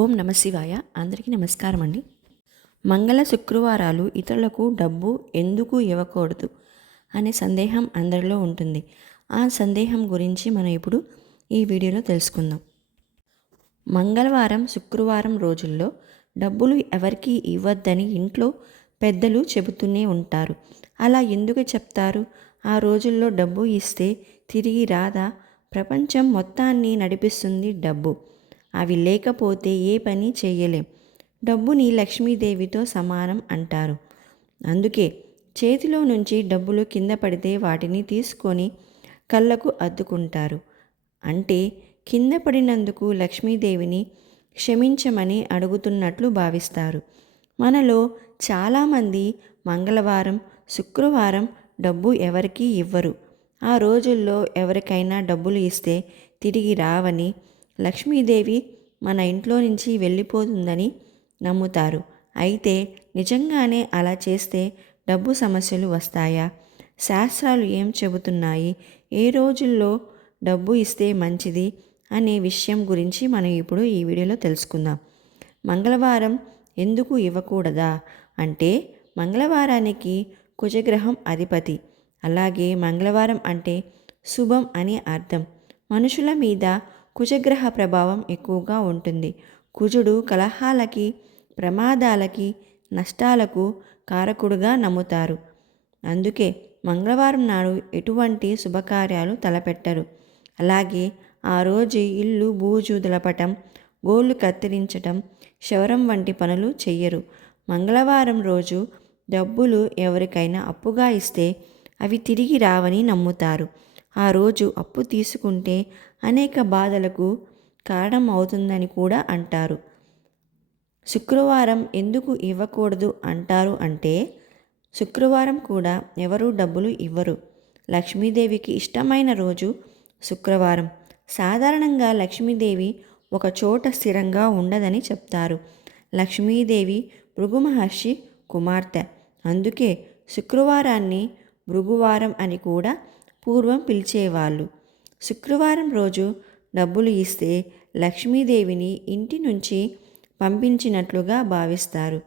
ఓం నమ శివాయ. అందరికీ నమస్కారం అండి. మంగళ శుక్రవారాలు ఇతరులకు డబ్బు ఎందుకు ఇవ్వకూడదు అనే సందేహం అందరిలో ఉంటుంది. ఆ సందేహం గురించి మనం ఇప్పుడు ఈ వీడియోలో తెలుసుకుందాం. మంగళవారం శుక్రవారం రోజుల్లో డబ్బులు ఎవరికీ ఇవ్వద్దని ఇంట్లో పెద్దలు చెబుతూనే ఉంటారు. అలా ఎందుకు చెప్తారు? ఆ రోజుల్లో డబ్బు ఇస్తే తిరిగి రాదా? ప్రపంచం మొత్తాన్ని నడిపిస్తుంది డబ్బు. అవి లేకపోతే ఏ పని చేయలేం. డబ్బుని లక్ష్మీదేవితో సమానం అంటారు. అందుకే చేతిలో నుంచి డబ్బులు కింద పడితే వాటిని తీసుకొని కళ్ళకు అద్దుకుంటారు. అంటే కింద పడినందుకు లక్ష్మీదేవిని క్షమించమని అడుగుతున్నట్లు భావిస్తారు. మనలో చాలామంది మంగళవారం శుక్రవారం డబ్బు ఎవరికీ ఇవ్వరు. ఆ రోజుల్లో ఎవరికైనా డబ్బులు ఇస్తే తిరిగి రావని, లక్ష్మీదేవి మన ఇంట్లో నుంచి వెళ్ళిపోతుందని నమ్ముతారు. అయితే నిజంగానే అలా చేస్తే డబ్బు సమస్యలు వస్తాయా? శాస్త్రాలు ఏం చెబుతున్నాయి? ఏ రోజుల్లో డబ్బు ఇస్తే మంచిది అనే విషయం గురించి మనం ఇప్పుడు ఈ వీడియోలో తెలుసుకుందాం. మంగళవారం ఎందుకు ఇవ్వకూడదా అంటే, మంగళవారానికి కుజగ్రహం అధిపతి. అలాగే మంగళవారం అంటే శుభం అని అర్థం. మనుషుల మీద కుజగ్రహ ప్రభావం ఎక్కువగా ఉంటుంది. కుజుడు కలహాలకి, ప్రమాదాలకి, నష్టాలకు కారకుడుగా నమ్ముతారు. అందుకే మంగళవారం నాడు ఎటువంటి శుభకార్యాలు తలపెట్టరు. అలాగే ఆ రోజు ఇల్లు బూజు దులపటం, గోళ్ళు కత్తిరించటం, క్షవరం వంటి పనులు చెయ్యరు. మంగళవారం రోజు డబ్బులు ఎవరికైనా అప్పుగా ఇస్తే అవి తిరిగి రావని నమ్ముతారు. ఆ రోజు అప్పు తీసుకుంటే అనేక బాధలకు కారణం అవుతుందని కూడా అంటారు. శుక్రవారం ఎందుకు ఇవ్వకూడదు అంటారు అంటే, శుక్రవారం కూడా ఎవరు డబ్బులు ఇవ్వరు. లక్ష్మీదేవికి ఇష్టమైన రోజు శుక్రవారం. సాధారణంగా లక్ష్మీదేవి ఒక చోట స్థిరంగా ఉండదని చెప్తారు. లక్ష్మీదేవి భృగు మహర్షి కుమార్తె. అందుకే శుక్రవారాన్ని భృగువారం అని కూడా పూర్వం పిలిచేవాళ్ళు. శుక్రవారం రోజు డబ్బులు ఇస్తే లక్ష్మీదేవిని ఇంటి నుంచి పంపించినట్లుగా భావిస్తారు.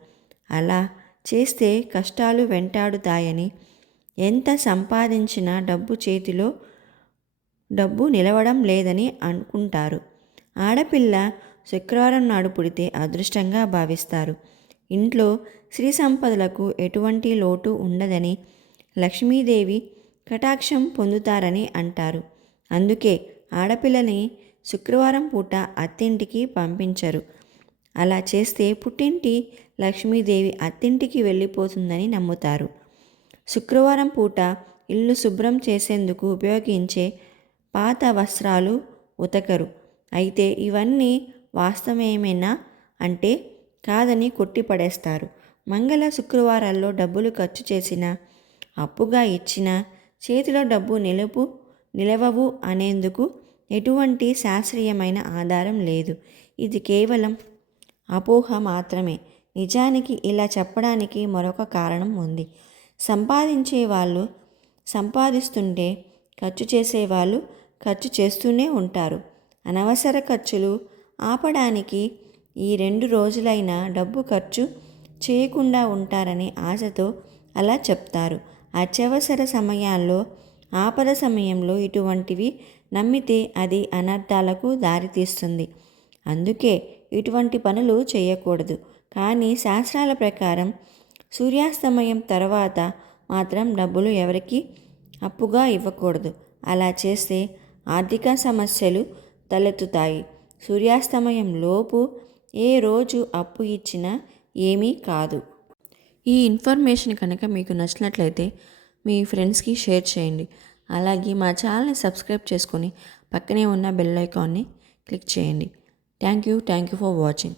అలా చేస్తే కష్టాలు వెంటాడుతాయని, ఎంత సంపాదించినా డబ్బు నిలవడం లేదని అనుకుంటారు. ఆడపిల్ల శుక్రవారం నాడు పుడితే అదృష్టంగా భావిస్తారు. ఇంట్లో శ్రీ సంపదలకు ఎటువంటి లోటు ఉండదని, లక్ష్మీదేవి కటాక్షం పొందుతారని అంటారు. అందుకే ఆడపిల్లని శుక్రవారం పూట అత్తింటికి పంపించరు. అలా చేస్తే పుట్టింటి లక్ష్మీదేవి అత్తింటికి వెళ్ళిపోతుందని నమ్ముతారు. శుక్రవారం పూట ఇల్లు శుభ్రం చేసేందుకు ఉపయోగించే పాత వస్త్రాలు ఉతకరు. అయితే ఇవన్నీ వాస్తవమేనా అంటే కాదని కొట్టిపడేస్తారు. మంగళ శుక్రవారాల్లో డబ్బులు ఖర్చు చేసినా, అప్పుగా ఇచ్చినా చేతిలో డబ్బు నిలవవు అనేందుకు ఎటువంటి శాస్త్రీయమైన ఆధారం లేదు. ఇది కేవలం అపోహ మాత్రమే. నిజానికి ఇలా చెప్పడానికి మరొక కారణం ఉంది. సంపాదించే వాళ్ళు సంపాదిస్తుంటే ఖర్చు చేసేవాళ్ళు ఖర్చు చేస్తూనే ఉంటారు. అనవసర ఖర్చులు ఆపడానికి ఈ 2 రోజులైనా డబ్బు ఖర్చు చేయకుండా ఉంటారనే ఆశతో అలా చెప్తారు. అత్యవసర సమయాల్లో, ఆపద సమయంలో ఇటువంటివి నమ్మితే అది అనర్థాలకు దారితీస్తుంది. అందుకే ఇటువంటి పనులు చేయకూడదు. కానీ శాస్త్రాల ప్రకారం సూర్యాస్తమయం తర్వాత మాత్రం డబ్బులు ఎవరికి అప్పుగా ఇవ్వకూడదు. అలా చేస్తే ఆర్థిక సమస్యలు తలెత్తుతాయి. సూర్యాస్తమయం లోపు ఏ రోజు అప్పు ఇచ్చినా ఏమీ కాదు. ఈ ఇన్ఫర్మేషన్ కనుక మీకు నచ్చినట్లయితే మీ ఫ్రెండ్స్కి షేర్ చేయండి. అలాగే మా ఛానల్ని సబ్స్క్రైబ్ చేసుకొని పక్కనే ఉన్న బెల్ ఐకాన్ని క్లిక్ చేయండి. Thank you for watching.